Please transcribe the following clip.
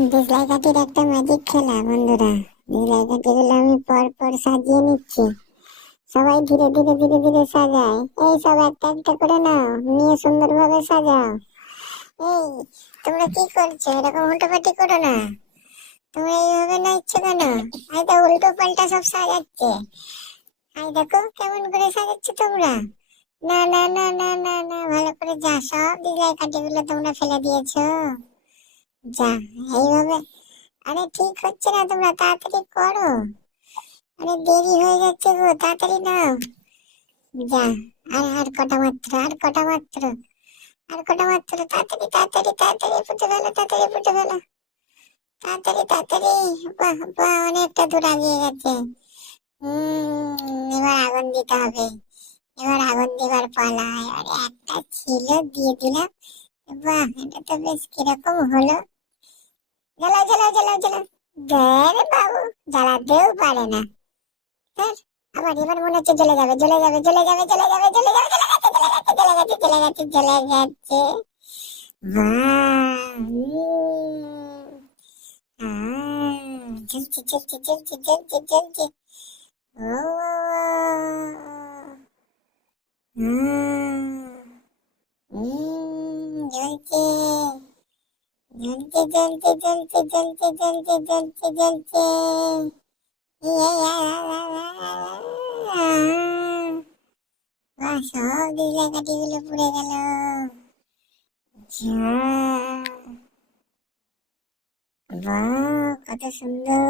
ডিজলাই কাঠির একটা ম্যাজিক খেলা বন্ধুরা। ডিজলাই কাঠিগুলো আমি পর পর সাজিয়ে নিচ্ছি। সবাই ধীরে ধীরে ধীরে ধীরে সাজায়। এই সব একটা একটা করে নাও, নিয়ে সুন্দরভাবে সাজাও। এই তোমরা কি করছো? এরকম উল্টোপাল্টি করো না। তোমরা এইভাবে নাচছো কেন? এই তো উল্টো পাল্টা সব সাজাচ্ছে। এই দেখো কেমন করে সাজাচ্ছো তোমরা। না না না না না না, ভালো করে যা, সব ডিজলাই কাঠিগুলো তোমরা ফেলে দিয়েছো। যা, এইভাবে। আরে ঠিক হচ্ছে না, তোমরা তাড়াতাড়ি করো। আরে দেরি হয়ে যাচ্ছে গো, তাড়াতাড়ি নাও। যা, আর কটা মাত্র, আর কটা মাত্র, আর কটা মাত্র। তাড়াতাড়ি তাড়াতাড়ি তাড়াতাড়ি ফুটে ফেলো, তাড়াতাড়ি ফুটে ফেলো, তাড়াতাড়ি তাড়াতাড়ি। বাহ বাহ, অনেকটা দূর আগিয়ে গেছে। এবার আগুন দিতে হবে। এবার আগুন দিবার পালা। আরে একটা ছিল, দিয়ে দিলাম। বাহ, এটা তো বেশ কিরকম হলো। জ্বালাও জ্বালাও জ্বালাও জ্বালাও। দেখ বাবু, জ্বালাতেও পারে না। হ্যাঁ, আবার এবার মনে হচ্ছে জ্বলে যাবে, জ্বলে যাবে, জ্বলে যাবে, জ্বলে যাবে, জ্বলে যাবে, জ্বলে গেছে, জ্বলে গেছে, জ্বলে গেছে, জ্বলে গেছে, জ্বলে গেছে। বাহ, জ্বলছে জ্বলছে জ্বলছে জ্বলছে জ্বলছে। ও, জ্বলছে জ্বলছে জ্বলছে জ্বলছে জ্বলছে জ্বলছে জ্বলছে জ্বলছে। বাহ, সব ডিজলাই কাঠিগুলো পুড়ে গেল। যা, বাহ, কত সুন্দর।